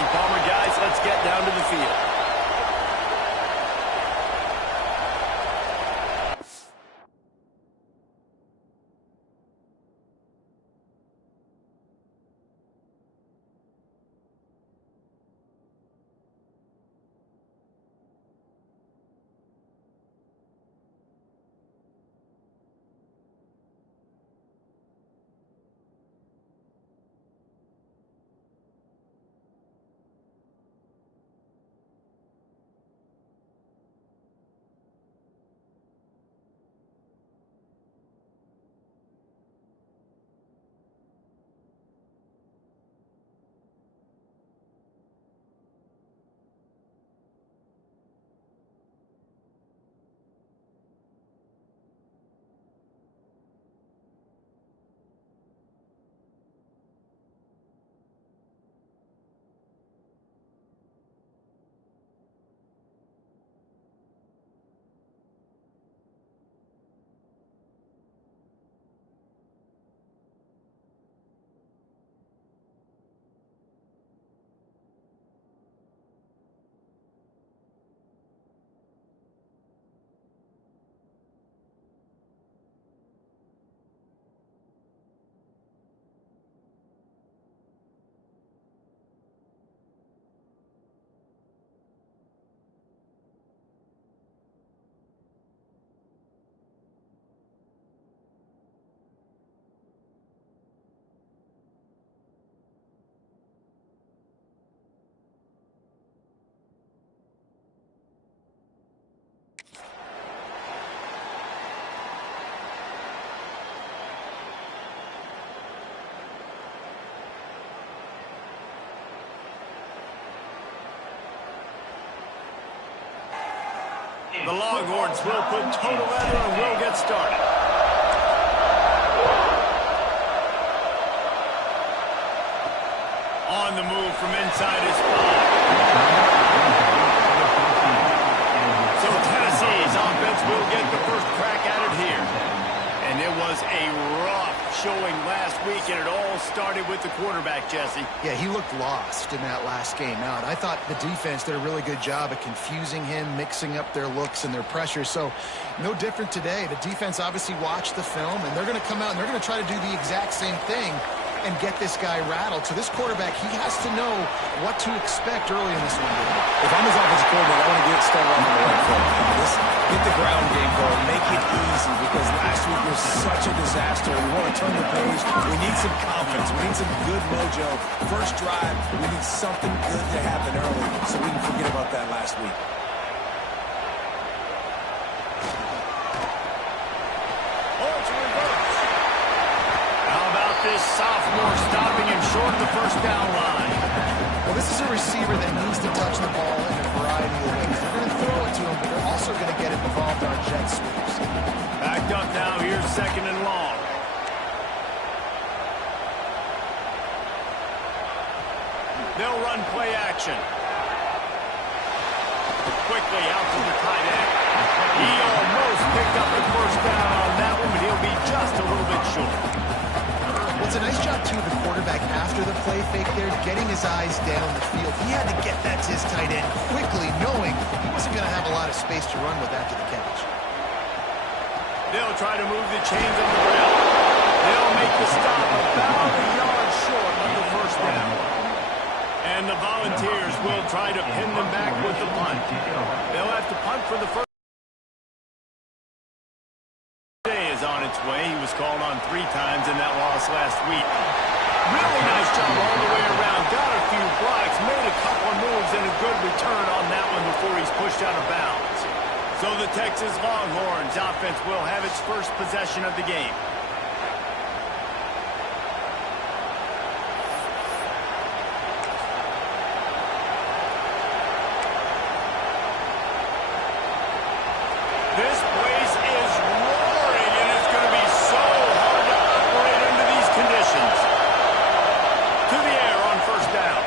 Jesse Palmer, guys. Let's get down to the field. The Longhorns will put total leather and will get started. On the move from inside his 5. So Tennessee's offense will get the first crack at it here. And it was a rough showing last week, and it all started with the quarterback, Jesse. Yeah, he looked lost in that last game out. I thought the defense did a really good job of confusing him, mixing up their looks and their pressure. So no different today. The defense obviously watched the film, and they're going to come out and they're going to try to do the exact same thing and get this guy rattled. So this quarterback, he has to know what to expect early in this one. If I'm his offensive coordinator, I want to get started off on the right foot. Get the ground game going, make it easy, because last week was such a disaster. We want to turn the page. We need some confidence. We need some good mojo. First drive, we need something good to happen early so we can forget about that last week. This sophomore stopping him short of the first down line. Well, this is a receiver that needs to touch the ball in a variety of ways. They're going to throw it to him, but they're also going to get it involved on jet sweeps. Backed up now. Here's second and long. They'll run play action. Quickly out to the tight end. He almost picked up the first down on that one, but he'll be just a little bit short. Well, it's a nice job, too, of the quarterback after the play fake there, getting his eyes down the field. He had to get that to his tight end quickly, knowing he wasn't going to have a lot of space to run with after the catch. They'll try to move the chains on the ground. They'll make the stop about a yard short of the first down. And the Volunteers will try to pin them back with the punt. They'll have to punt for the first. On its way. He was called on 3 times in that loss last week. Really nice job all the way around. Got a few blocks, made a couple of moves, and a good return on that one before he's pushed out of bounds. So the Texas Longhorns offense will have its first possession of the game. This place is roaring, and it's going to be so hard to operate under these conditions. To the air on first down.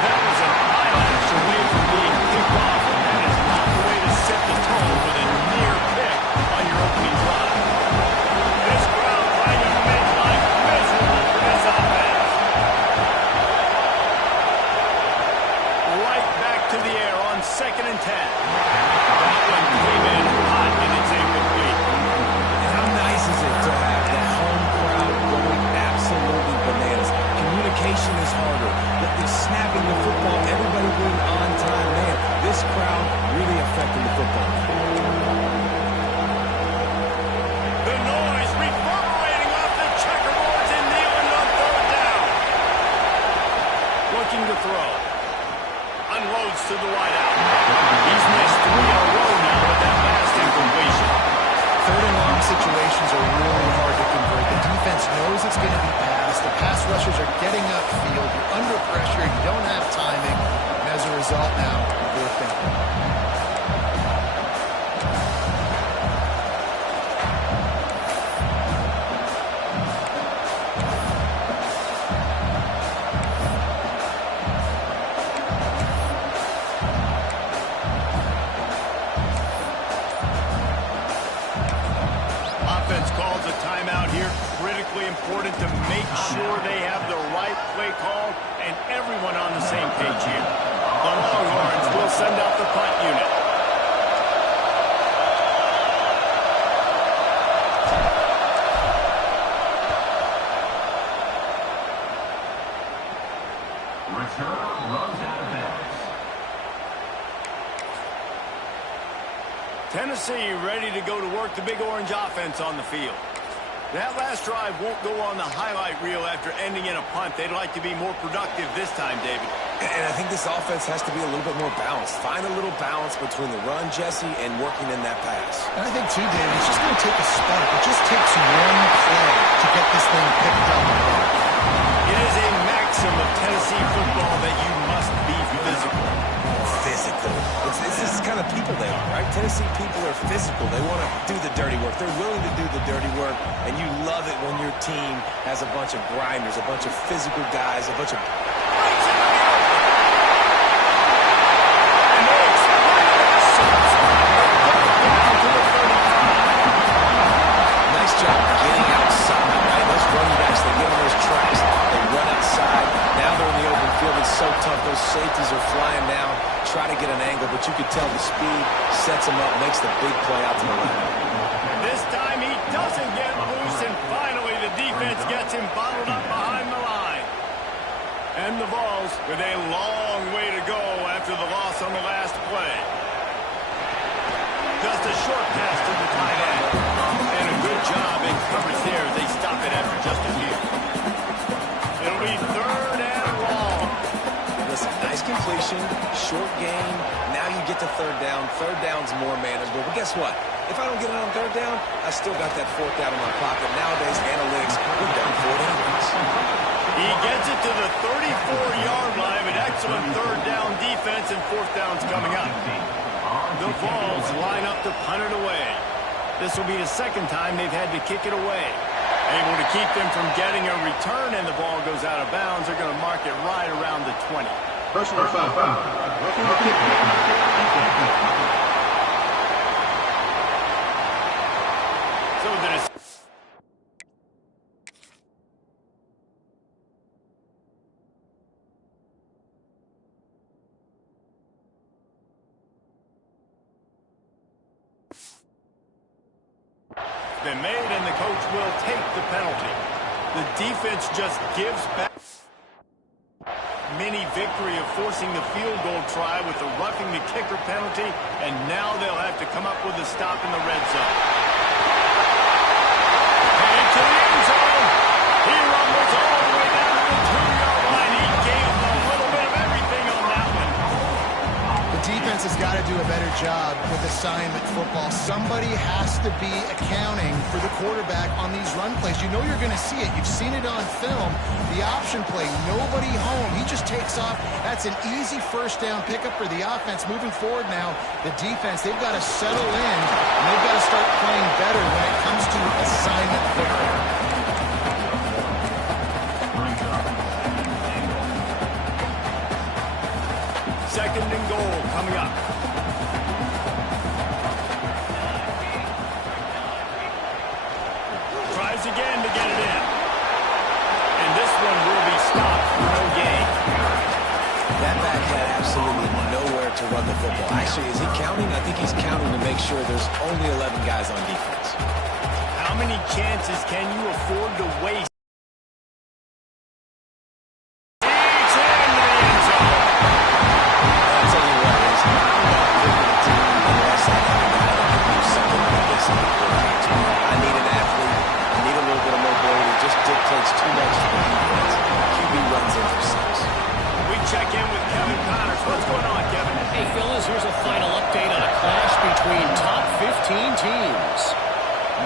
That was an eyelash away from being picked off, and that is not the way to set the tone with a near pick on your opening drive. the snapping the football, everybody being on time. Man, this crowd really affecting the football. The noise reverberating off the checkerboards and kneeling on third down. Looking to throw. Unloads to the wideout. He's missed 3 in a row now with that last incompletion. Third and long situations are really hard to convert. The defense knows it's going to be passed. The pass rushers are getting upfield. You're under pressure. You don't have timing. And as a result now, fourth down. Important to make sure they have the right play call and everyone on the same page here. The Longhorns will send out the punt unit. Return runs out of bounds. Tennessee ready to go to work the Big Orange offense on the field. That last drive won't go on the highlight reel after ending in a punt. They'd like to be more productive this time, David. And I think this offense has to be a little bit more balanced. Find a little balance between the run, Jesse, and working in that pass. And I think, too, David, it's just going to take a spark. It just takes one play to get this thing picked up. It is a maxim of Tennessee football that you must be physical. Physical. It's this kind of people they are, right? Tennessee people are physical. They want to do the dirty work. They're willing to do the dirty work, and you love it when your team has a bunch of grinders, a bunch of physical guys, a bunch of... Nice job getting outside, right? Those running backs, they get on those tracks, they run outside. Now they're in the open field. It's so tough. Those safeties are flying down. Try to get an angle, but you can tell the speed sets him up, makes the big play out to the left. This time he doesn't get loose, and finally the defense gets him bottled up behind the line. And the Vols with a long way to go after the loss on the last play. Just a short pass to the tight end. And a good job in coverage there. They stop it after just a few. It'll be third and long. Listen, nice completion, short gain. Now you get to third down. Third down's more manageable. But guess what? If I don't get it on third down, I still got that fourth down in my pocket. Nowadays, analytics, we're down 4 anyways. He gets it to the 34-yard line. An excellent third down defense, and fourth down's coming up. The Vols line up to punt it away. This will be the second time they've had to kick it away. Able to keep them from getting a return, and the ball goes out of bounds. They're going to mark it right around the 20. Personal foul. So there's... been made, and the coach will take the penalty. The defense just gives back. Mini victory of forcing the field goal try with the roughing the kicker penalty, and now they'll have to come up with a stop in the red zone. And into the end zone. He rumbles all the way down to the 2-yard line. He gave a little bit of everything on that one. The defense has got to do a better job with assignment football. Somebody has to be accounting for the quarterback on these run plays. You know you're going to see it. You've seen it on film. The option play, nobody home. He just takes off. That's an easy first down pickup for the offense. Moving forward now, the defense, they've got to settle in, and they've got to start playing better when it comes to assignment football. Second and goal coming up. Tries again to get it in. And this one will be stopped for no gain. That back had absolutely nowhere to run the football. Actually, is he counting? I think he's counting to make sure there's only 11 guys on defense. How many chances can you afford to waste? It's in! check in with Kevin Connors. What's going on, Kevin? Hey, fellas, here's a final update on a clash between top 15 teams.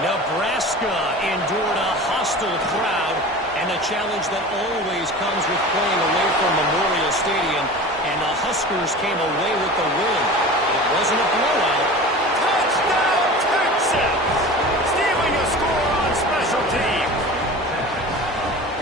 Nebraska endured a hostile crowd and a challenge that always comes with playing away from Memorial Stadium, and the Huskers came away with the win. It wasn't a blowout. Touchdown, Texas! Stealing a score on special teams.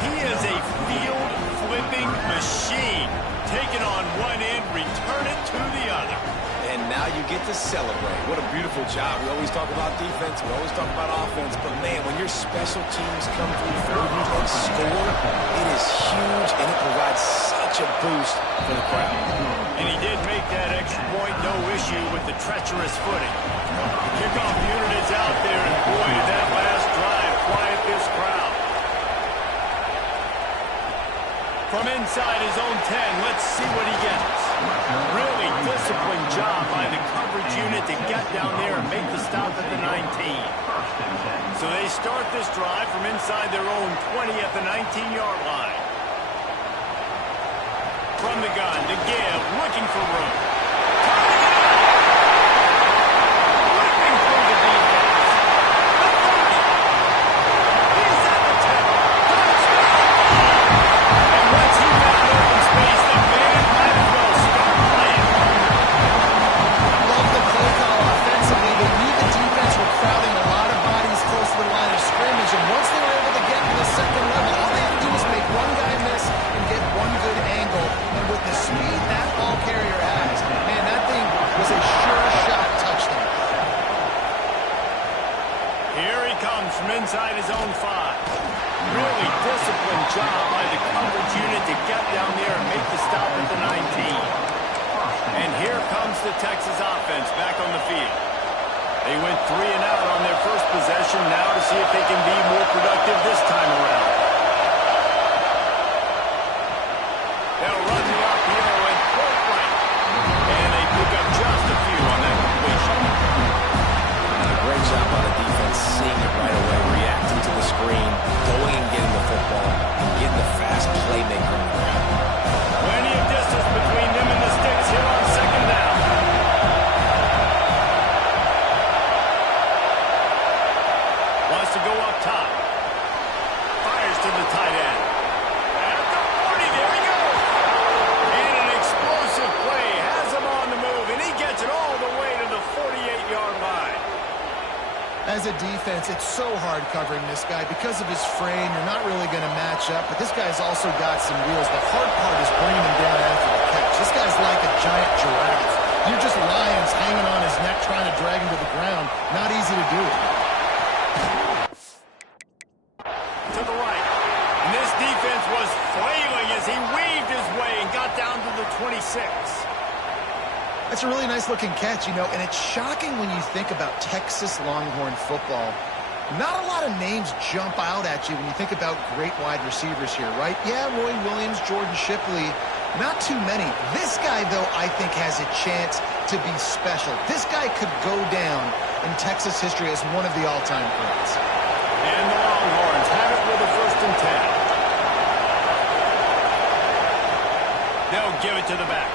He is a field-flipping machine. Take it on one end, return it to the other. And now you get to celebrate. What a beautiful job. We always talk about defense. We always talk about offense. But, man, when your special teams come through for you and score, it is huge, and it provides such a boost for the crowd. And he did make that extra point, no issue with the treacherous footing. The kickoff unit is out there, and boy, did that last drive quiet this crowd. From inside his own 10, let's see what he gets. Really disciplined job by the coverage unit to get down there and make the stop at the 19. So they start this drive from inside their own 20 at the 19-yard line. From the gun, the give, looking for room. Turning it out! Whipping through the defense. The 30. He's at the 10. And once he got open space, the man might as well start playing. Love the play call offensively. They knew the defense were crowding a lot of bodies close to the line of scrimmage, and once they were able to get to the second level, all they had to do was make one guy miss and get one good angle. And with the speed that ball carrier has, man, that thing was a sure shot touchdown. Here he comes from inside his own 5. Really disciplined job by the coverage unit to get down there and make the stop at the 19. And here comes the Texas offense back on the field. They went 3 and out on their first possession, now to see if they can be more productive this time around. They'll run the RPO and point right. And they pick up just a few on that completion. Great job by the defense, seeing it right away, reacting to the screen, going and getting the football, and getting the fast playmaker on the ground. Plenty of distance between them and the sticks here on second down. Wants to go up top. Fires to the tight end. At the 40, there he goes. And an explosive play has him on the move, and he gets it all the way to the 48-yard line. As a defense, it's so hard covering this guy. Because of his frame, you're not really going to match up, but this guy's also got some wheels. The hard part is bringing him down after the catch. This guy's like a giant giraffe. You're just lions hanging on his neck trying to drag him to the ground. Not easy to do. To the right. And this defense was flailing as he weaved his way and got down to the 26. That's a really nice-looking catch, you know, and it's shocking when you think about Texas Longhorn football. Not a lot of names jump out at you when you think about great wide receivers here, right? Yeah, Roy Williams, Jordan Shipley, not too many. This guy, though, I think has a chance to be special. This guy could go down in Texas history as one of the all-time greats. And the Longhorns have it with a 1st and 10. They'll give it to the back.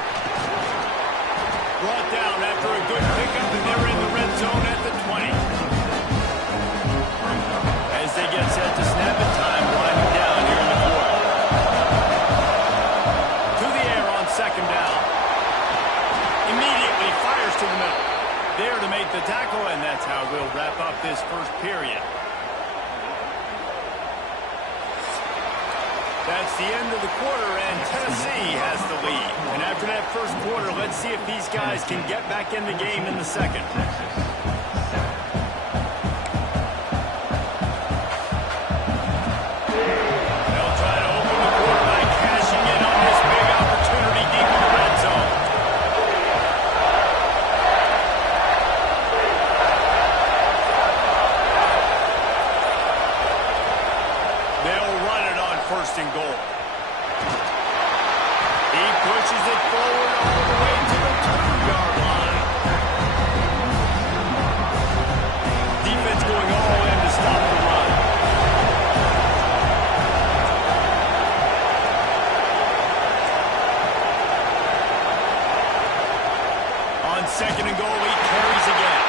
Brought down after a good pickup, and they're in the red zone at the 20. As they get set to snap it, time winding down here in the quarter. To the air on second down. Immediately fires to the middle. There to make the tackle, and that's how we'll wrap up this first period. That's the end of the quarter, and Tennessee has the lead. And after that first quarter, let's see if these guys can get back in the game in the second. They'll try to open the quarter by cashing in on this big opportunity deep in the red zone. They'll run it on 1st and goal. He pushes it forward all the way to the 2-yard line. second and goal, he carries again.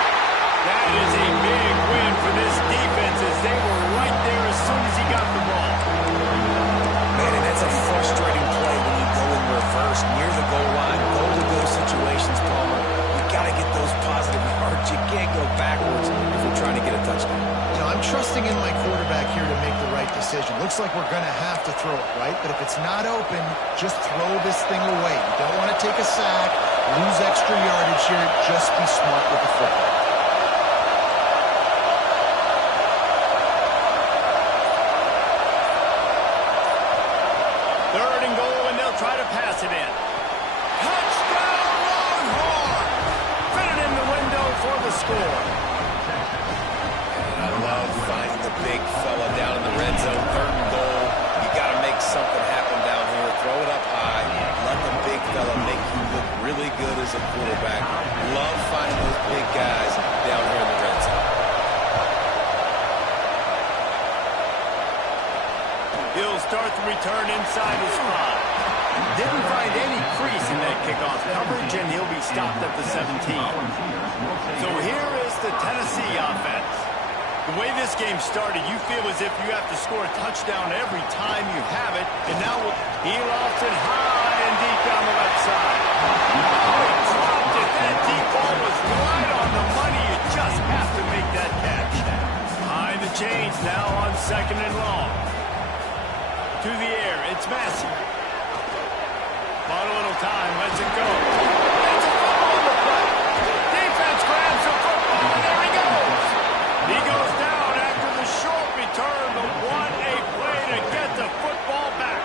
That is a big win for this defense as they were right there as soon as he got the ball. Man, and that's a frustrating play when you go in reverse near the goal line. Goal to go situations, Palmer. You got to get those positive yards. You can't go backwards if you're trying to get a touchdown. You know, I'm trusting in my quarterback here to make the right decision. Looks like we're going to have to throw it, right? But if it's not open, just throw this thing away. You don't want to take a sack, lose extra yardage here. Just be smart with the football. Third and goal, and they'll try to pass it in. Touchdown, Longhorn! Fit it in the window for the score. I love finding the big fella down in the red zone. Third and goal. You got to make something happen down here. Throw it up high. Let the big fella make you look really good as a quarterback. Love finding those big guys down here in the red zone. He'll start the return inside his 5. Didn't find any crease in that kickoff coverage, and he'll be stopped at the 17. So here is the Tennessee offense. The way this game started, you feel as if you have to score a touchdown every time you have it, and now he lofts it high and deep down the left side. Oh, he dropped it. That deep ball was right on the money. You just have to make that catch. Behind the chains now on second and long. To the air, it's Massey. Bought a little time, lets it go. It's a football on the play. Defense grabs the football, and there he goes. He goes down after the short return, but what a play to get the football back.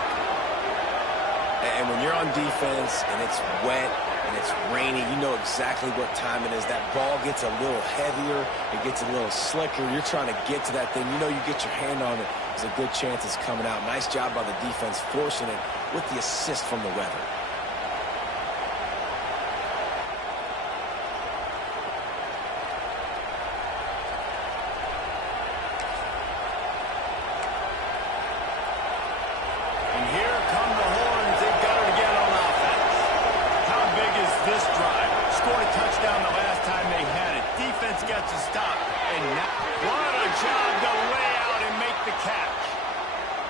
And when you're on defense and it's wet and it's rainy, you know exactly what time it is. That ball gets a little heavier. It gets a little slicker. You're trying to get to that thing. You know you get your hand on it. There's a good chance it's coming out. Nice job by the defense forcing it with the assist from the weather. And here come the Horns. They've got it again on offense. How big is this drive? Scored a touchdown the last time they had it. Defense gets a stop. And now, what a job to lay out and make the catch.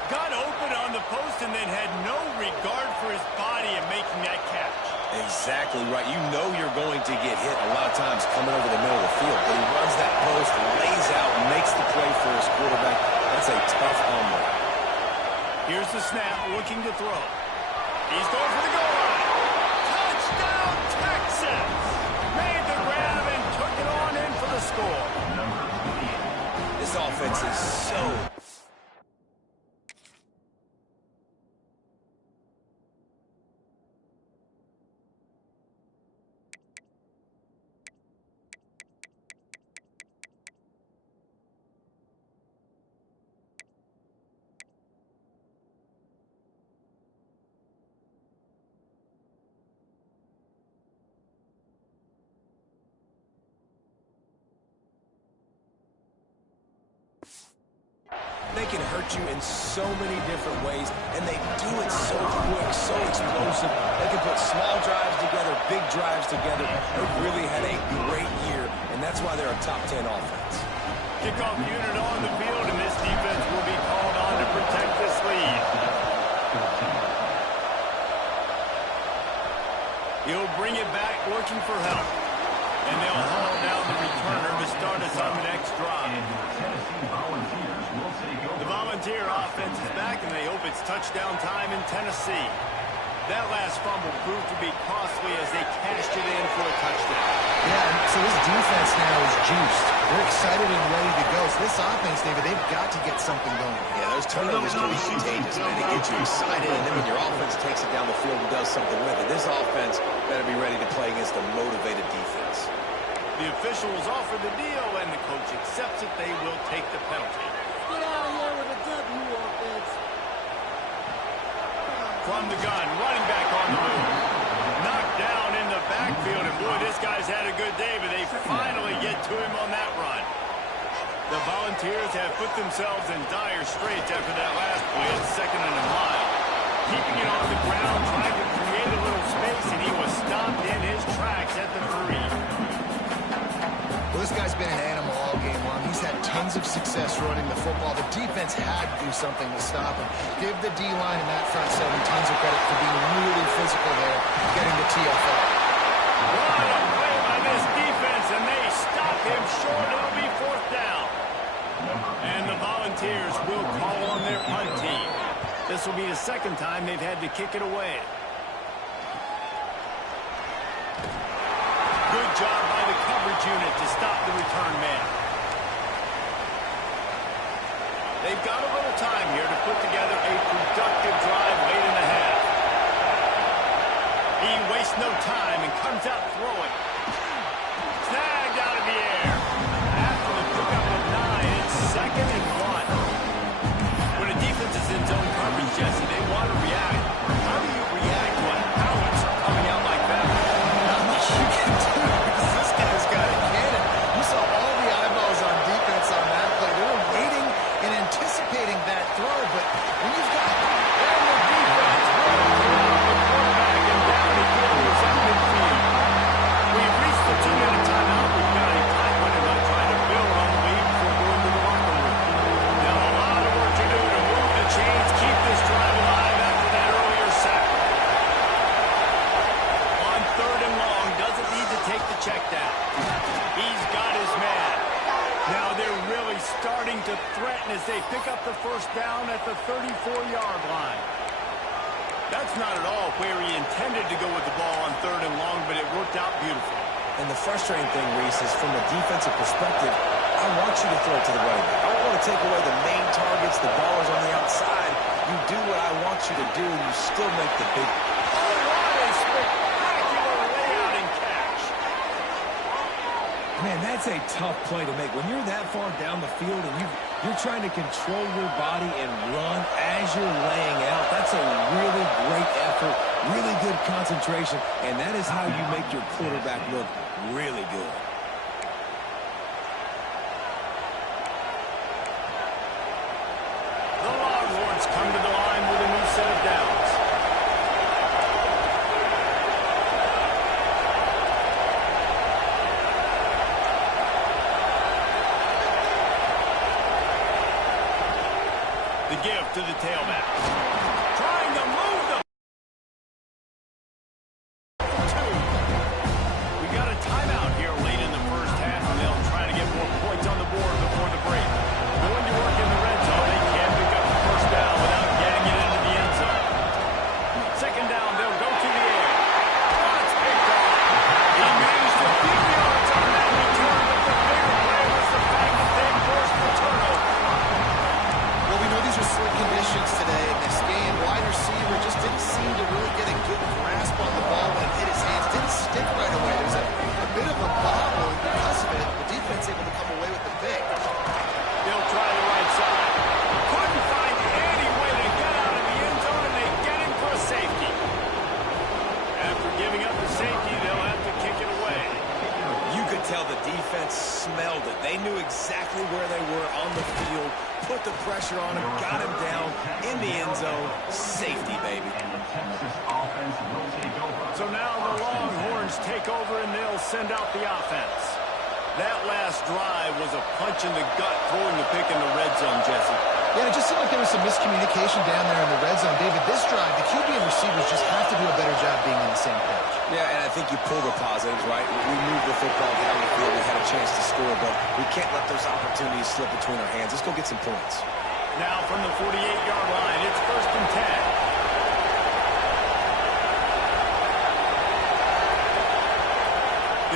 Got open on the post and then had no regard for his body in making that catch. Exactly right. You know you're going to get hit a lot of times coming over the middle of the field, but he runs that post, lays out, and makes the play for his quarterback. That's a tough hombre. Here's the snap, looking to throw. He's going for the goal line. Touchdown, Texas! Made the grab and took it on in for the score. This offense is so... They can hurt you in so many different ways, and they do it so quick, so explosive. They can put small drives together, big drives together. They've really had a great year, and that's why they're a top 10 offense. Kickoff unit on the field, and this defense will be called on to protect this lead. He'll bring it back, looking for help. And they'll haul down the returner to start us on the next drive. The Volunteer offense is back, and they hope it's touchdown time in Tennessee. That last fumble proved to be costly as they cashed it in for a touchdown. Yeah, so this defense now is juiced. They're excited and ready to go. So this offense, David, they've got to get something going. Yeah, those turnovers can be contagious, man. They get you excited, and then when your offense takes it down the field and does something with it, this offense better be ready to play against a motivated defense. The officials offer the deal, and the coach accepts it. They will take the penalty. Get out of here with a W, offense. From the gun, running back on the move. Knocked down in the backfield, and boy, this guy's had a good day, but they finally get to him on that run. The Volunteers have put themselves in dire straits after that last play at second and a mile. Keeping it on the ground, trying to create a little space, and he was stopped in his tracks at the 3. this guy's been an animal all game long. He's had tons of success running the football. The defense had to do something to stop him. Give the D-line and that front seven tons of credit for being really physical there, getting the TFL. What a play by this defense, and they stop him short. It'll be fourth down. And the Volunteers will call on their punt team. This will be the second time they've had to kick it away. Good job by the coverage unit to stop the return man. They've got a little time here to put together a productive drive late in the half. He wastes no time and comes out throwing. Snagged out of the air. After the pickup of 9, it's 2nd and 1. When a defense is in zone coverage, Jesse, they want to react. How do you react when howitzer coming out like that? Not much you can do because this guy's got a cannon. You saw all the eyeballs on defense on that play. They were waiting and anticipating that throw, but when you've got And the defense will throw the quarterback and down he goes at midfield. We've reached the 2-minute timeout. We've got a tight one and they'll try to build on the lead before going to the locker room. Now a lot of work to do to move the chains, keep this drive alive after that earlier sack. On 3rd and long, doesn't need to take the check down. He's got his man. Now they're really starting to threaten as they pick up the first down at the 34-yard line. That's not at all where he intended to go with the ball on 3rd and long, but it worked out beautifully. And the frustrating thing, Reese, is from a defensive perspective, I want you to throw it to the running back. I don't want to take away the main targets, the ballers on the outside. You do what I want you to do, and you still make the big. Oh, what a spectacular layout and catch. Man, that's a tough play to make. When you're that far down the field and you're trying to control your body and run as you're laying out, that's a really great effort, really good concentration, and that is how you make your quarterback look really good. The Longhorns come to the line with a new set of downs. The give to the tailback. Trying to move the 2. We got a timeout here late in the first half, and they'll try to get more points on the board before the break. Going to work in the red zone. They can't pick up the first down without getting it into the end zone. 2nd down, they'll go to the air. Oh, it's picked off. He managed to beat the yards on that return, but the bigger play was the fact that they forced the turnover. Well, we know these are slick conditions today in this game. Wide receiver just didn't seem to really get a good grasp on the ball when it hit his hands. Didn't stick right away. There's a bit of a bobble, and because of it, the defense able to come away with the pick. They'll try the right side. Couldn't find any way to get out of the end zone, and they get him for a safety. After giving up the safety, they'll have to kick it away. You could tell the defense smelled it. They knew exactly where they were on the field, put the pressure on him, got him down in the end zone. Safety, baby. And the Texas offense will take over. So now the Longhorns take over, and they'll send out the offense. That last drive was a punch in the gut, throwing the pick in the red zone, Jesse. Yeah, it just seemed like there was some miscommunication down there in the red zone. David, this drive, the QB and receivers just have to do a better job being on the same page. Yeah, and I think you pull the positives, right? We moved the football down the field. We had a chance to score, but we can't let those opportunities slip between our hands. Let's go get some points. Now from the 48-yard line, it's 1st and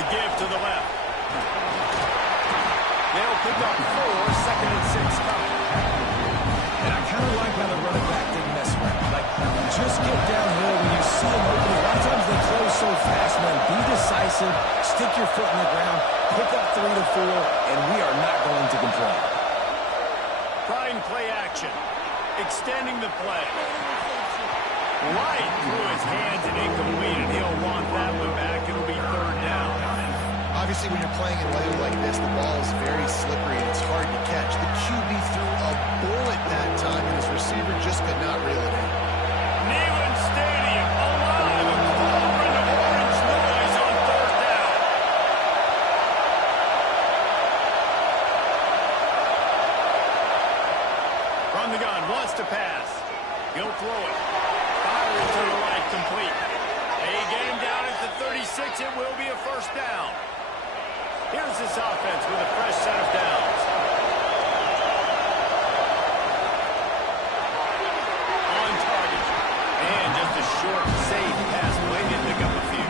10. The give to the left. They'll pick up 4, 2nd and 6 coming. And I kind of like how the running back didn't mess around. Like, just get downhill when you see them open. A lot of times they close so fast, man. Be decisive, stick your foot in the ground, pick up 3 to 4, and we are not going to complain. Trying play action. Extending the play. Right through his hands and incomplete, and he'll want that one back. It'll be 3rd down. Obviously, when you're playing in layer like this, the ball is very slippery and it's hard to catch. The QB threw a bullet that time, and his receiver just could not reel it in. Neyland Stadium, alive, a cauldron of orange noise on 3rd down. first down. Here's this offense with a fresh set of downs. On target. And just a short, safe pass play to pick up a few.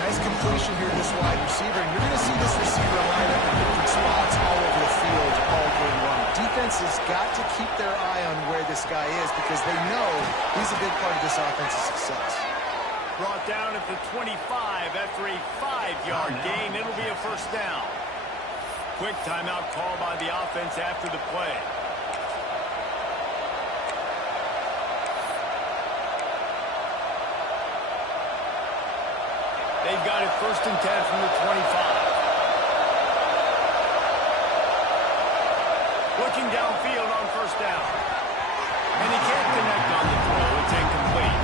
Nice completion here to this wide receiver, and you're going to see this receiver line up in different spots all over the field all game long. Defense has got to keep their eye on where this guy is because they know he's a big part of this offense's success. Brought down at the 25 after a 5-yard gain. It'll be a first down. Quick timeout call by the offense after the play. They've got it 1st and 10 from the 25. Looking downfield on first down. And he can't connect on the throw. It's incomplete.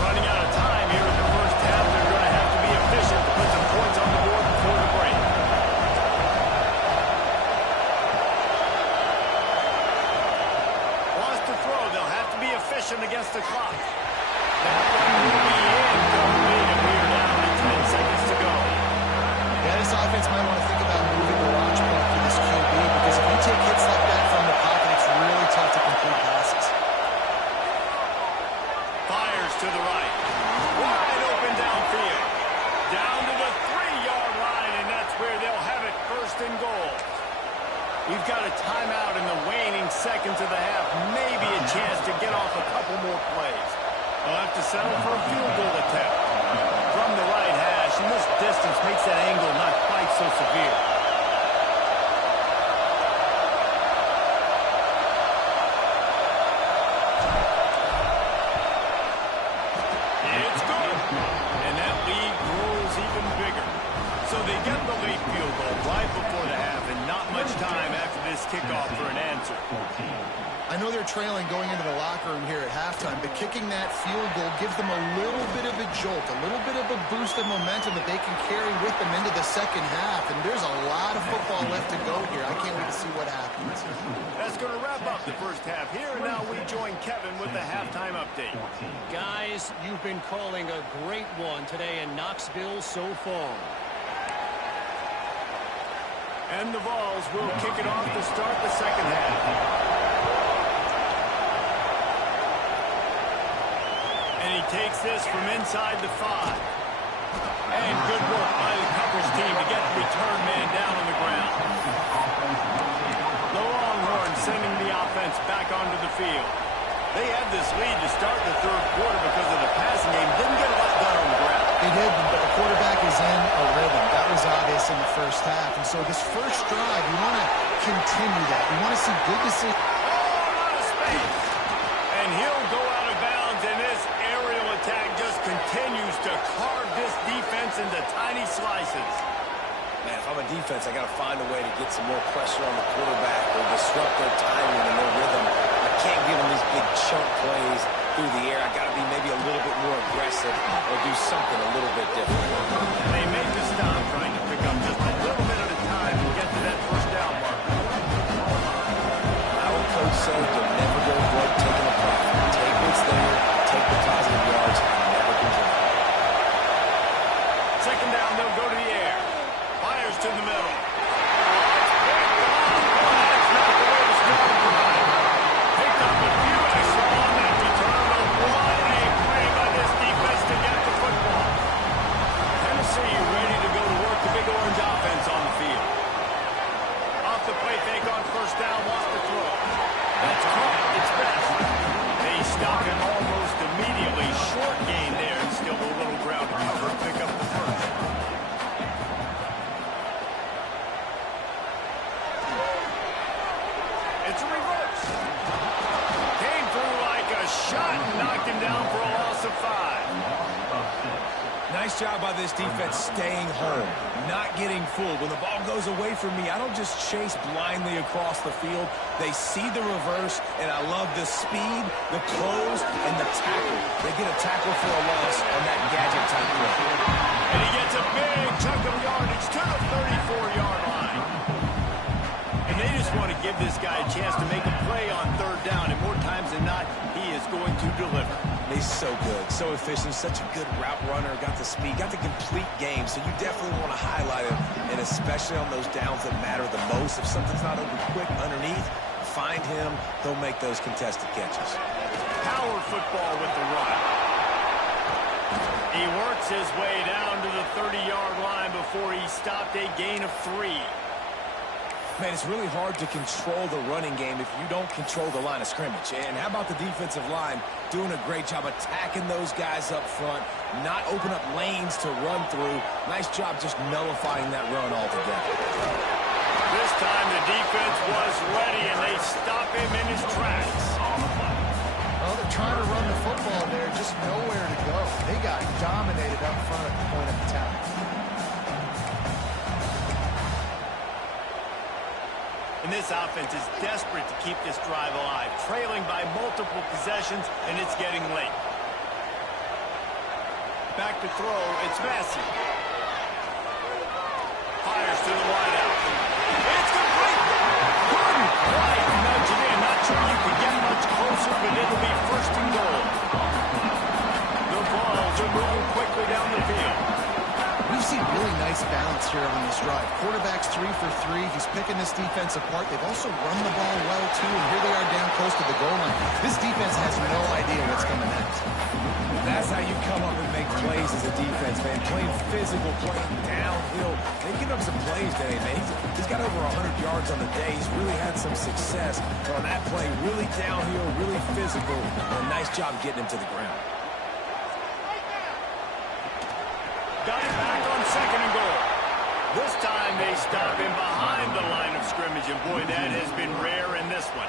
Running out of time here in the first half. They're going to have to be efficient to put some points on the board before the break. Wants to throw. They'll have to be efficient against the clock. That one will be incomplete, and we are down to 10 seconds to go. Yeah, this offense might want to think about moving the launch point for this QB because if you take hits like that from the pocket, it's really tough to complete passes. Fires to the right. Wide open downfield. Down to the 3-yard line, and that's where they'll have it 1st and goal. We've got a timeout in the waning seconds of the half. Maybe a chance to get off a couple more plays. They'll have to settle for a field goal attempt. From the right hash, and this distance makes that angle not quite so severe. It's good. And that lead grows even bigger. So they get the late field goal right before the half, and not much time after this kickoff for an answer. I know they're trailing going into the locker room here at halftime, but kicking that field goal gives them a little bit of a jolt, a little bit of a boost of momentum that they can carry with them into the second half. And there's a lot of football left to go here. I can't wait to see what happens. That's going to wrap up the first half here, and now we join Kevin with the halftime update. Guys, you've been calling a great one today in Knoxville so far. And the Vols will kick it off to start the second half. And he takes this from inside the 5. And good work by the coverage team to get the return man down on the ground. The Longhorns sending the offense back onto the field. They had this lead to start the third quarter because of the passing game. Didn't get a lot done on the ground. They did, but the quarterback is in a rhythm. That was obvious in the first half. And so this first drive, you want to continue that. You want to see good decisions. Oh, out of space. And he'll go out of bounds, and this aerial attack just continues to carve this defense into tiny slices. Man, if I'm a defense, I got to find a way to get some more pressure on the quarterback or disrupt their timing and their rhythm. I can't give them these big chunk plays through the air. I got to be maybe a little bit more aggressive or do something a little bit different. And they make the stop, trying to pick up just a little bit at a time to get to that first down mark. Our coach said you'll never go broke taking a profit. Take what's there, take the positive yards, and never complain. Second down, they'll go to the air. Fires to the middle. That's not the way to start a drive. Picked up a few extra on that return, but what a play by this defense to get the football. Tennessee ready to go to work the big orange offense on the field. Off the play fake on first down, wants to throw. That's caught. It's best. They stop him almost immediately. Short gain there, and still a little ground to cover. Pick up the first. It's a reverse. Came through like a shot and knocked him down for a loss of 5. Nice job by this defense staying home, not getting fooled. When the ball goes away from me, I don't just chase blindly across the field. They see the reverse, and I love the speed, the close, and the tackle. They get a tackle for a loss on that gadget-type play. And he gets a big chunk of yardage to the 34-yard line. And they just want to give this guy a chance to make a play on third down, and more times going to deliver. He's so good, so efficient, such a good route runner, got the speed, got the complete game, so you definitely want to highlight him, and especially on those downs that matter the most. If something's not open quick underneath, find him, he'll make those contested catches. Power football with the run. He works his way down to the 30-yard line before he stopped a gain of 3. Man, it's really hard to control the running game if you don't control the line of scrimmage. And how about the defensive line doing a great job attacking those guys up front, not open up lanes to run through. Nice job just nullifying that run altogether. This time the defense was ready, and they stop him in his tracks. Well, they're trying to run the football there, just nowhere to go. They got dominated up front at the point of attack. And this offense is desperate to keep this drive alive, trailing by multiple possessions, and it's getting late. Back to throw, it's Massey. Fires to the wideout. It's complete! Couldn't quite nudge it in. Not sure you could get much closer, but it'll be first and goal. The balls are moving quickly down the field. We've seen really nice balance here on this drive. Quarterback's 3 for 3. He's picking this defense apart. They've also run the ball well, too, and here they are down close to the goal line. This defense has no idea what's coming next. That's how you come up and make plays as a defense, man. Playing physical, playing downhill. They give up some plays today, man. He's got over 100 yards on the day. He's really had some success. But on that play, really downhill, really physical, and a nice job getting him to the ground. Got it back on second and goal. This time they stop him behind the line of scrimmage, and boy, that has been rare in this one.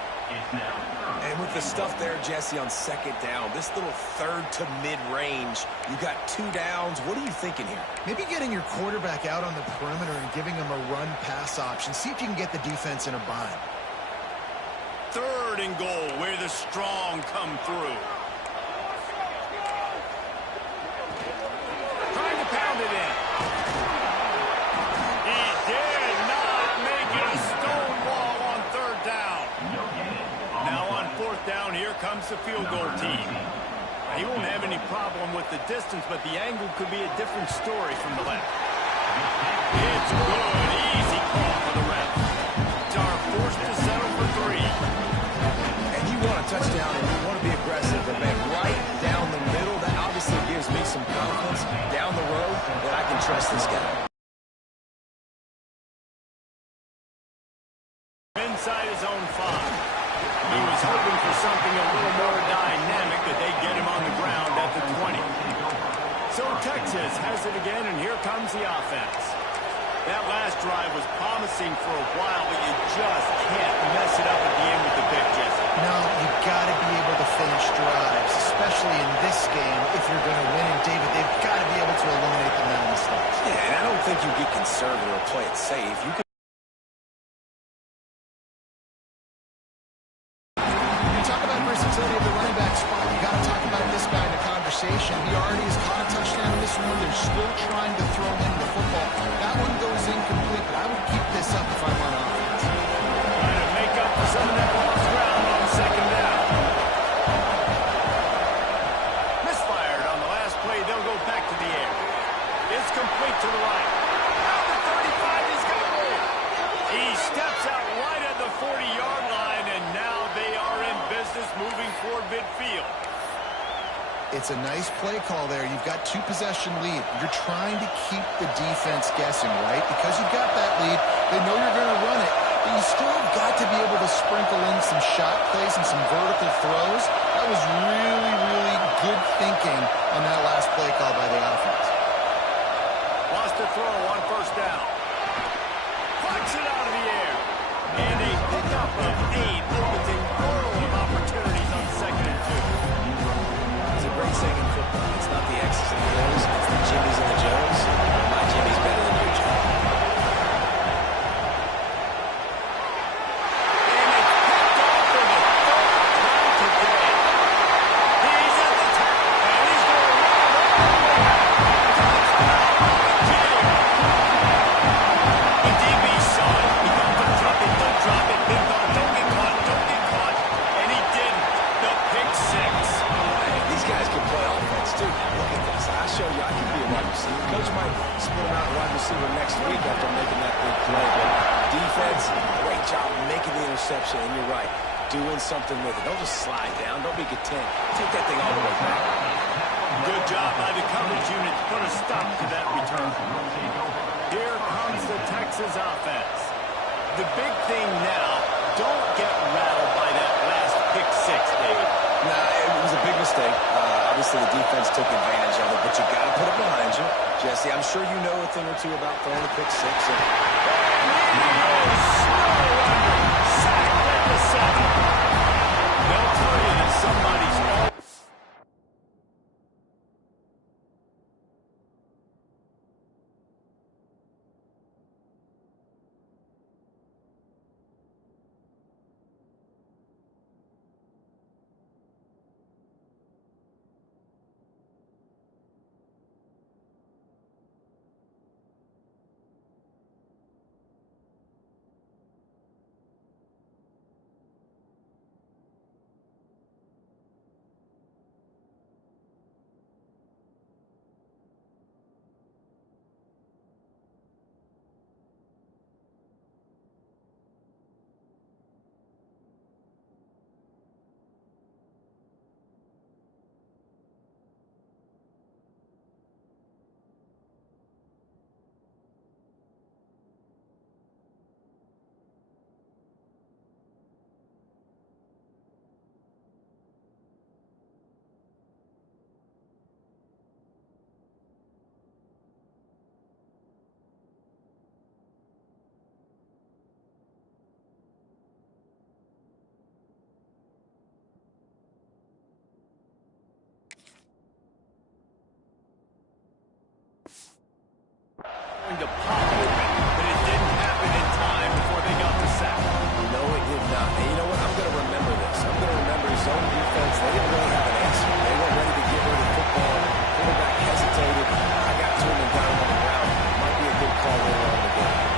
And with the stuff there, Jesse, on second down, this little third to mid-range, you got 2 downs. What are you thinking here? Maybe getting your quarterback out on the perimeter and giving him a run-pass option. See if you can get the defense in a bind. Third and goal, where the strong come through. Trying to pound it in. He did not make it a stone wall on third down. Now on fourth down, here comes the field goal team. He won't have any problem with the distance, but the angle could be a different story from the left. It's good. Easy call for the ref. Are forced to settle for 3. And you want a touchdown and you want to be aggressive, but man, right down the middle, that obviously gives me some confidence down the road that I can trust this guy. Inside his own 5. He was hoping for something a little more dynamic, but they get him on the ground at the 20. So Texas has it again, and here comes the offense. That last drive was promising for a while, but you just can't mess it up at the end with the pick, Jesse. No, you've got to be able to finish drives, especially in this game if you're going to win. And, David, they've got to be able to eliminate the mental mistakes. Yeah, and I don't think you get conservative or play it safe. You can talk about versatility of the running back spot. You got to talk about this guy in the conversation. He already has caught a touchdown in this one. They're still trying to throw in the football. That one goes incomplete, but I would keep this up if I'm on offense. Trying to make up for some of that lost ground on second down. Misfired on the last play. They'll go back to the air. It's complete to the right. Now the 35, he's got room. He steps out right at the 40-yard line, and now they are in business moving toward midfield. It's a nice play call there. You've got 2-possession lead. You're trying to keep the defense guessing, right? Because you've got that lead, they know you're going to run it, but you still have got to be able to sprinkle in some shot plays and some vertical throws. That was really, really good thinking on that last play call by the offense. Lost a throw on first down. Plucks it out of the air. And a pickup of 8 opens a world of opportunities on second and 2. It's a great saying in football. It's not the X's and the O's, it's the Jimmys and the Joes. My Jimmy's better than your Joe. And it's picked off for the 3rd time today. He's at the top, and he's going to run all the way. Touchdown, Jim. The DB saw it. He thought, don't drop it, big dog, don't get interception, and you're right, doing something with it. Don't just slide down. Don't be content. Take that thing all the way back. Good job by the coverage unit to put a stop to that return. Here comes the Texas offense. The big thing now, don't get rattled by that last pick six, David. Nah, it was a big mistake. Obviously, the defense took advantage of it, but you got to put it behind you. Jesse, I'm sure you know a thing or two about throwing a pick six. Sacked at the 7. They'll tell you that somebody's all. To pop open, but it didn't happen in time before they got the sack. No, it did not. And you know what? I'm going to remember this. I'm going to remember zone defense. They didn't really have an answer. They weren't ready to get rid of the football. Quarterback hesitated. I got to him and got him on the ground. Might be a good call later on in the game.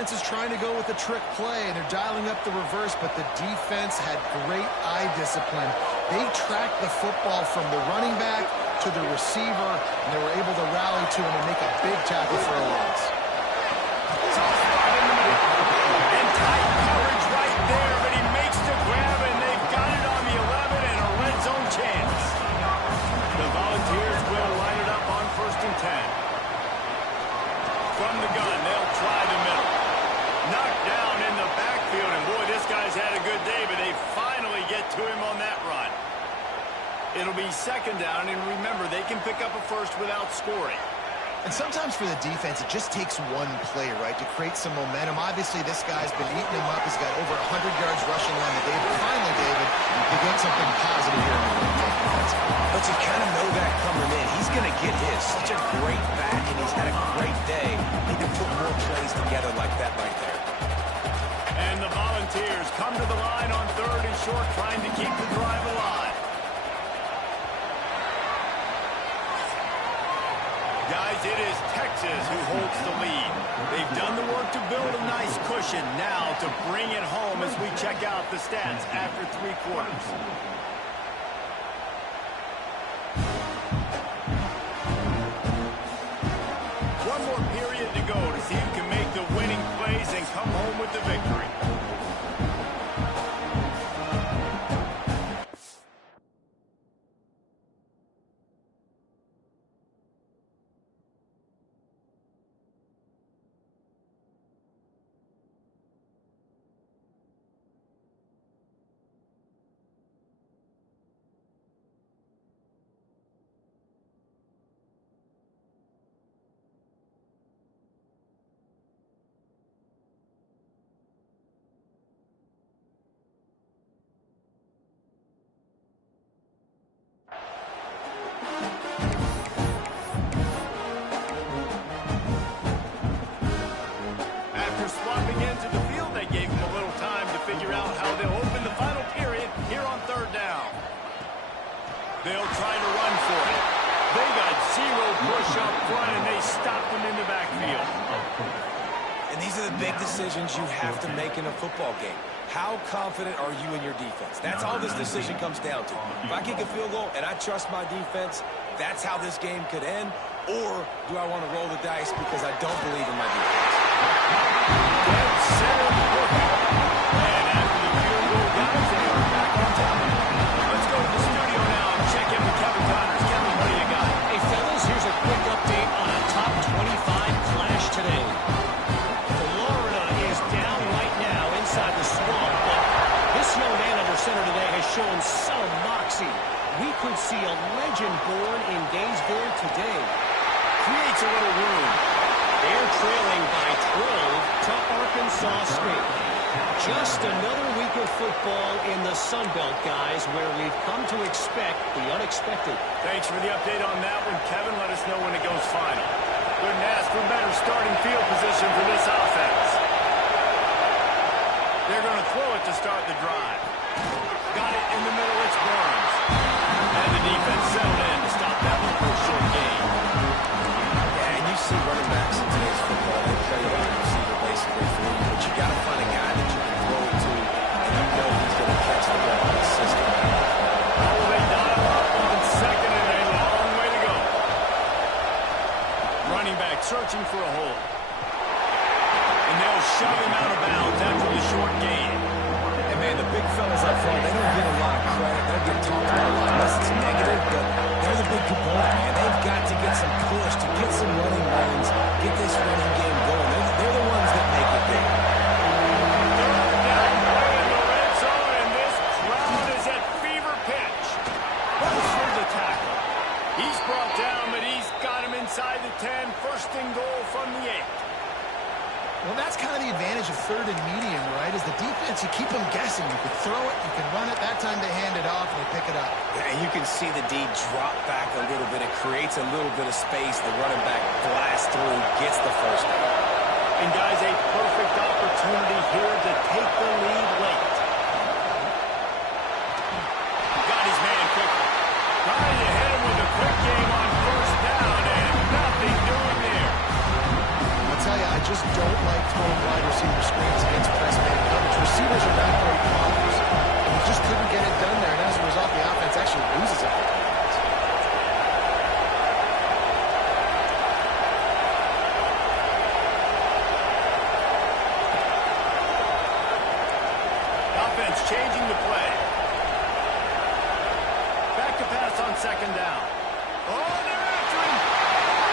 Is trying to go with a trick play, and they're dialing up the reverse, but the defense had great eye discipline. They tracked the football from the running back to the receiver, and they were able to rally to him and make a big tackle for a loss. And tight coverage right there, but he makes the grab, and they've got it on the 11 and a red zone chance. The Volunteers will line it up on 1st and 10. From the gun, they'll try the middle. Knocked down in the backfield, and boy, this guy's had a good day, but they finally get to him on that run. It'll be 2nd down, and remember, they can pick up a first without scoring. And sometimes for the defense, it just takes one play, right, to create some momentum. Obviously, this guy's been eating him up. He's got over 100 yards rushing on the day, but finally, David, you get something positive here in the run game. But you kind of know that coming in. He's going to get his. Such a great back, and he's had a great day. He can put more plays together like that right there. And the Volunteers come to the line on 3rd and short, trying to keep the drive alive. Guys, it is Texas who holds the lead. They've done the work to build a nice cushion. Now to bring it home as we check out the stats after 3 quarters. One more period to go to see who can make the winning plays and come home with the victory. They'll try to run for it. They got 0 push up front, and they stopped them in the backfield. And these are the big decisions you have to make in a football game. How confident are you in your defense? That's all this decision comes down to. If I kick a field goal and I trust my defense, that's how this game could end. Or do I want to roll the dice because I don't believe in my defense? Dead center perfect. And after the field goal, guys, they are back on top. Let's go to the studio now and check in with Kevin Connors. Kevin, what do you got? Hey, fellas, here's a quick update on a top 25 clash today. Florida is down right now inside the swamp, but this young man under center today has shown some moxie. We could see a legend born in Gainesville today. Creates a little room. They're trailing by 12 to Arkansas State. Just another week of football in the Sun Belt, guys, where we've come to expect the unexpected. Thanks for the update on that one, Kevin. Let us know when it goes final. Couldn't ask for better starting field position for this offense. They're going to throw it to start the drive. Got it in the middle. It's Burns. And the defense settled in to stop that one for a short gain. Yeah, and you see running backs in today's football. They play wide receiver basically for you, but you got to find a guy that you can throw it to, and you know he's going to catch the ball in the system. Oh, they dial up on second and a long way to go. Running back searching for a hole. And they'll shove him out of bounds after the short gain. And man, the big fellas up front, they don't get a lot of credit. They don't get talked about a lot unless it's negative, but they're the big component, man. They've got to get some push, to get some running lanes, get this running game going. They're the ones that make it big. Third down play in the red zone, and this crowd is at fever pitch. Goes for the tackle. He's brought down, but he's got him inside the 10. First and goal from the 8. Well, that's kind of the advantage of third and medium, right? Is the defense, you keep them guessing. You can throw it, you can run it. That time they hand it off and they pick it up. And you can see the D drop back a little bit. It creates a little bit of space. The running back blasts through, gets the first down. And guys, a perfect opportunity here to take the lead late. Got his man quickly. Trying to hit him with a quick game on first down, and nothing doing there. I'll tell you, I just don't like throwing wide receiver screens against press man coverage. Receivers are not great blockers. And he just couldn't get it done there, and as a result, the offense actually loses it. Offense changing the play. Back to pass on second down. Oh, they're after him.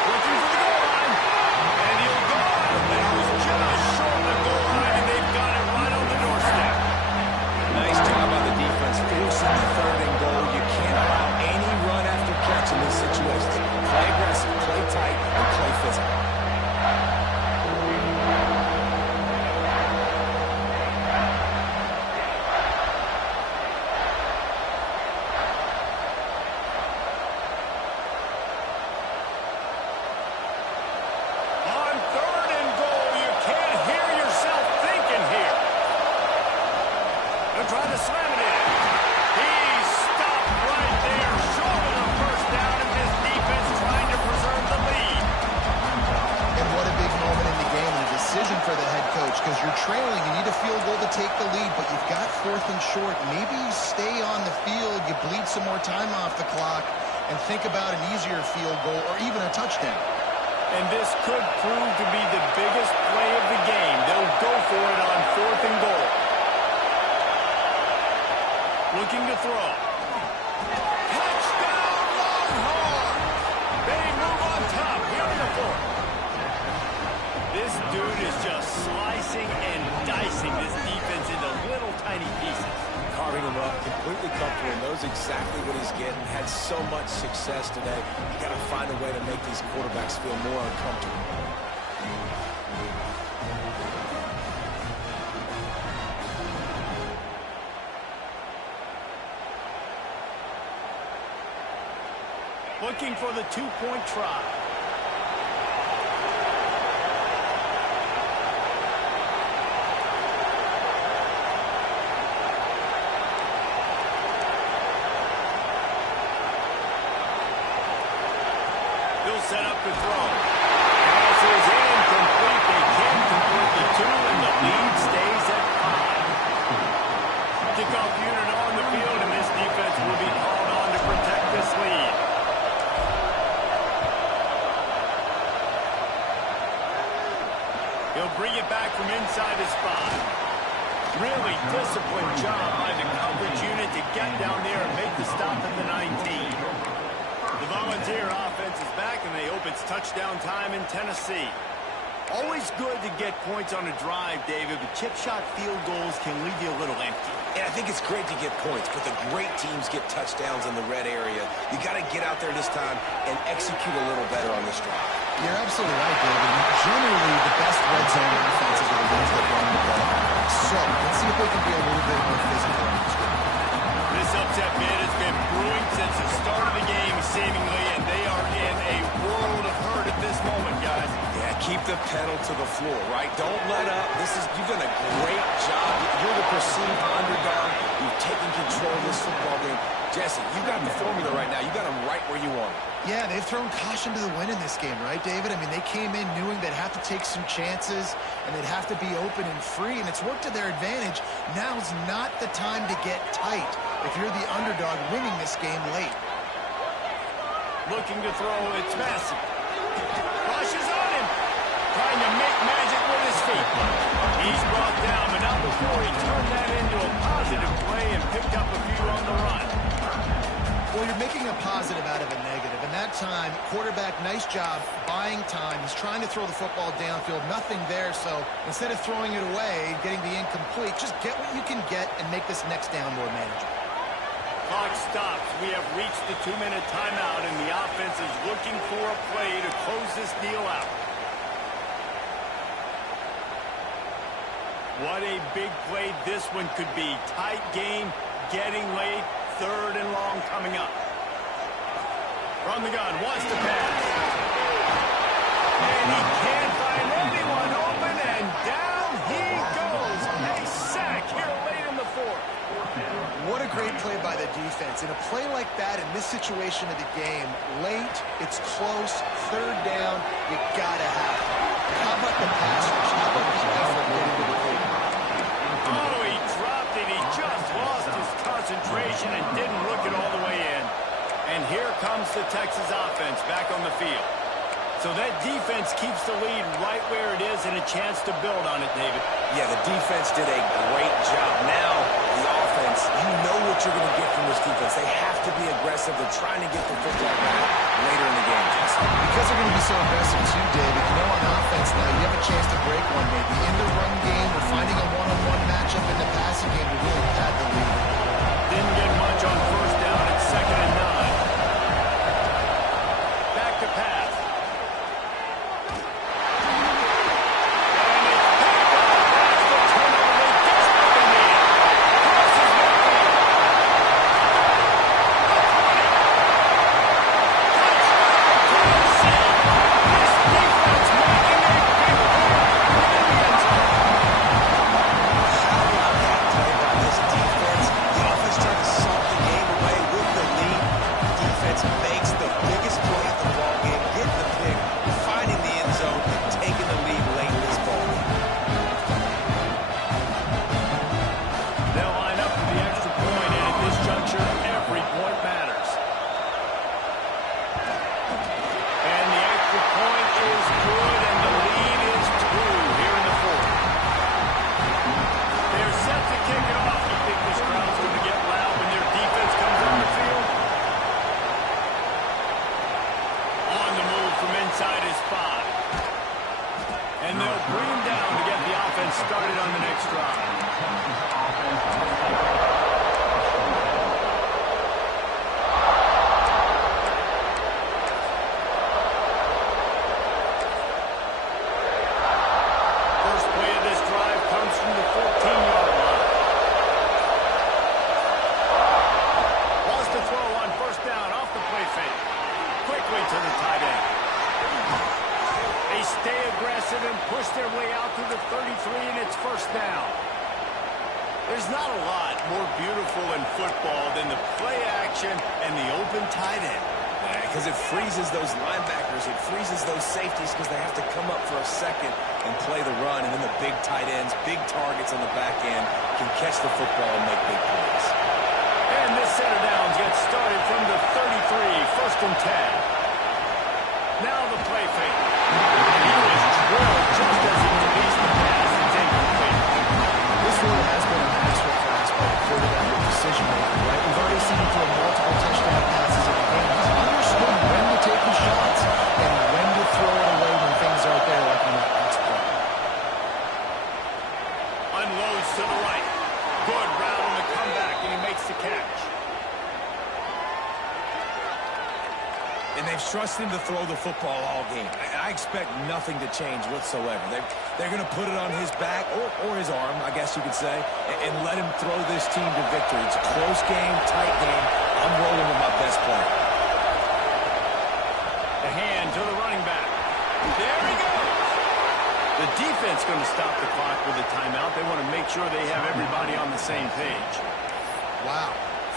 Looking for the goal line. And he'll go out of bounds just short of the goal line, and they've got it right on the doorstep. Nice job by the defense. Forcing the third and goal. You can't allow any run after catch in these situations. Play aggressive, play tight, and play physical. because you're trailing. You need a field goal to take the lead, but you've got 4th and short. Maybe you stay on the field, you bleed some more time off the clock, and think about an easier field goal or even a touchdown. And this could prove to be the biggest play of the game. They'll go for it on 4th and goal. Looking to throw. Touchdown, Longhorns! They move on top here in the 4th. This dude is just slicing and dicing this defense into little tiny pieces. Carving him up, completely comfortable, knows exactly what he's getting, had so much success today. You got to find a way to make these quarterbacks feel more uncomfortable. Looking for the 2-point try. He'll set up the throw. Pass is incomplete. They can complete the 2, and the lead stays at 5. Kickoff unit on the field, and this defense will be called on to protect this lead. He'll bring it back from inside his 5. Really disciplined job by the coverage unit to get down there and make the stop at the 19. The Volunteer offense is back, and they hope it's touchdown time in Tennessee. Always good to get points on a drive, David, but chip shot field goals can leave you a little empty. And I think it's great to get points, but the great teams get touchdowns in the red area. You got to get out there this time and execute a little better on this drive. You're absolutely right, David. Generally, the best red zone offenses are the ones that run the ball. So, let's see if they can be a little bit more physical on this drive. This upset bid has been brewing since the start of the game, seemingly, and they are in a world of hurt at this moment, guys. Yeah, keep the pedal to the floor, right? Don't let up. You've done a great job. You're the perceived underdog. You've taken control of this football game. Jesse, you got the formula right now. You got them right where you want them. Yeah, they've thrown caution to the wind in this game, right, David? I mean, they came in knowing they'd have to take some chances, and they'd have to be open and free, and it's worked to their advantage. Now's not the time to get tight if you're the underdog winning this game late. Looking to throw, it's Massey. Rushes on him. Trying to make magic with his feet. He's brought down, but not before he turned that into a positive play and picked up a few on the run. Well, you're making a positive out of a negative. And that time, quarterback, nice job buying time. He's trying to throw the football downfield. Nothing there, so instead of throwing it away, getting the incomplete, just get what you can get and make this next down more manageable. Clock stops. We have reached the 2-minute timeout, and the offense is looking for a play to close this deal out. What a big play this one could be. Tight game, getting late, 3rd and long coming up. From the gun, wants to pass. And he can't find anyone open, and down he goes. A sack here late in the 4th. What a great play by the defense. In a play like that, in this situation of the game, late, it's close, 3rd down, you gotta have it. How about the pass rush? How about the effort getting to the field? Oh, he dropped it. He just lost his concentration and didn't look it all the way in. And here comes the Texas offense back on the field. So that defense keeps the lead right where it is and a chance to build on it, David. Yeah, the defense did a great job. Now, the offense, you know what you're going to get from this defense. They have to be aggressive. They're trying to get the football back later in the game. Because they're going to be so aggressive too, David, you know on offense now, you have a chance to break one maybe. In the run game, we're finding a one-on-one matchup in the passing game to really pad the lead. Didn't get much on 1st down at 2nd and 9. Back to pass. next drive. Texas offense will take over. First play of this drive comes from the 14-yard line. Wants to throw on first down off the play fake. Quickly to the tight end. They stay aggressive and push their way out to the 33, and it's first down. There's not a lot more beautiful in football than the play action and the open tight end. Because it freezes those linebackers, it freezes those safeties because they have to come up for a second and play the run, and then the big tight ends, big targets on the back end can catch the football and make big plays. And this set of downs gets started from the 33, first and 10. Now the play fake. He was drilled just as he released the pass. It's incomplete. This really has been a masterclass by the quarterback with decision-making, right? We've already seen him throw multiple touchdown passes in the game. He's understood when to take his shots and when to throw it away when things aren't there, like on that last play. Unloads to the right. Good route on the comeback, and he makes the catch. And they've trusted him to throw the football all game. I expect nothing to change whatsoever. They're going to put it on his back, or his arm, I guess you could say, and let him throw this team to victory. It's a close game, tight game. I'm rolling with my best player. The hand to the running back. There he goes. The defense going to stop the clock with a timeout. They want to make sure they have everybody on the same page. Wow.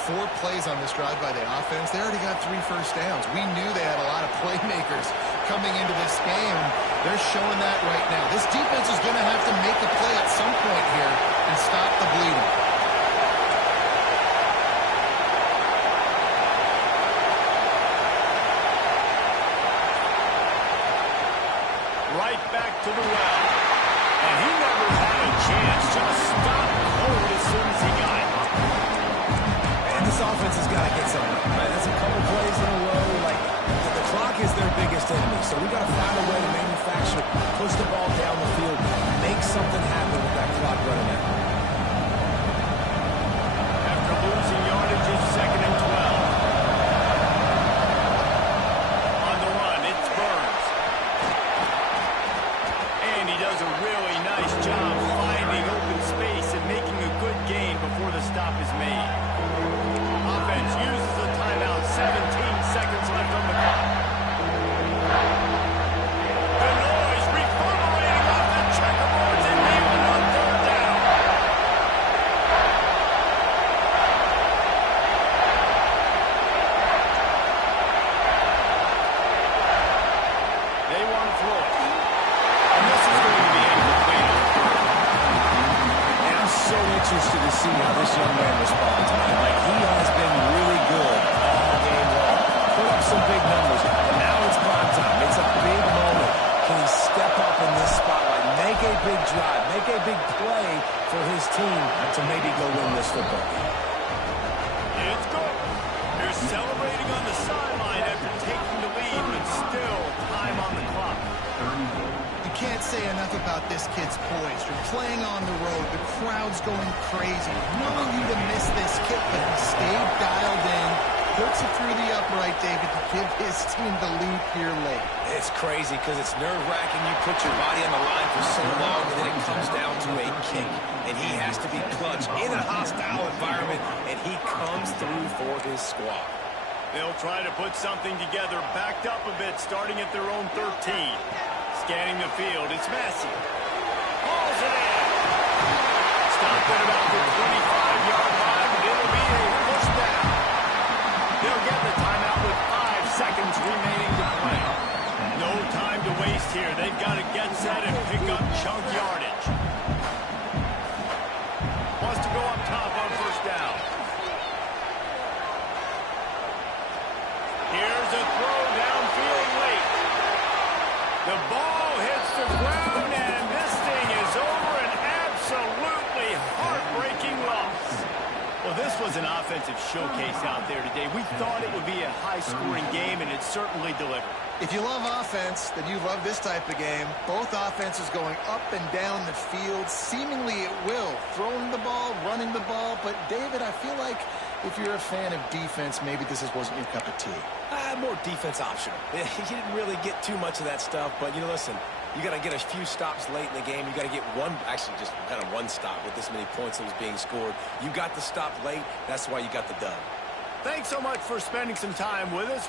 4 plays on this drive by the offense. They already got 3 first downs. We knew they had a lot of playmakers coming into this game. They're showing that right now. This defense is going to have to make a play at some point here and stop the bleeding. Right back to the well. And he never had a chance. Just stopped cold as soon as he got it. And this offense has got to get something. Right? That's a couple plays in a row. Like, the clock is their biggest enemy. So we got to find a way to manufacture, push the ball down the field, make something happen with that clock running out. After losing yardage, it's 2nd and 12. On the run, it's Burns. And he does a really nice job finding open space and making a good gain before the stop is made. Offense uses a timeout, 17 seconds left on the clock. The noise reverberating off the checkerboards and Neyland on 3rd down. They want to throw it. And this is going to be incomplete. And I'm so interested to see how this young man responds, man. Like, he has been really good all game long. Put up some big numbers, and now it's prime time. It's a big moment. Can he step up in this spotlight, make a big drive, make a big play for his team to maybe go win this football game? It's good. They're celebrating on the sideline after taking the lead, but still time on the clock. You can't say enough about this kid's poise. From playing on the road, the crowd's going crazy. Knowing you to miss this kick, but he stayed dialed in, puts it through the upright, David, to give his team the lead here late. It's crazy because it's nerve-wracking. You put your body on the line for so long, and then it comes down to a kick. And he has to be clutch in a hostile environment, and he comes through for his squad. They'll try to put something together, backed up a bit, starting at their own 13. Scanning the field, it's Massey. Hauls it in. Stopped at about the 25-yard line, but it'll be a first down. They'll get the timeout with 5 seconds remaining to play. No time to waste here. They've got to get set and pick up chunk yardage. Wants to go up top on first down. Here's a throw downfield late. The ball hits the ground, and this thing is over. An absolutely heartbreaking loss. Well, this was an offensive showcase out there today. We thought it would be a high-scoring game, and it certainly delivered. If you love offense, then you love this type of game. Both offenses going up and down the field, seemingly at will, throwing the ball, running the ball. But, David, I feel like if you're a fan of defense, maybe this wasn't your cup of tea. More defense optional. You didn't really get too much of that stuff, but, listen, you got to get a few stops late in the game. You got to get just kind of one stop with this many points that was being scored. You got the stop late. That's why you got the dub. Thanks so much for spending some time with us.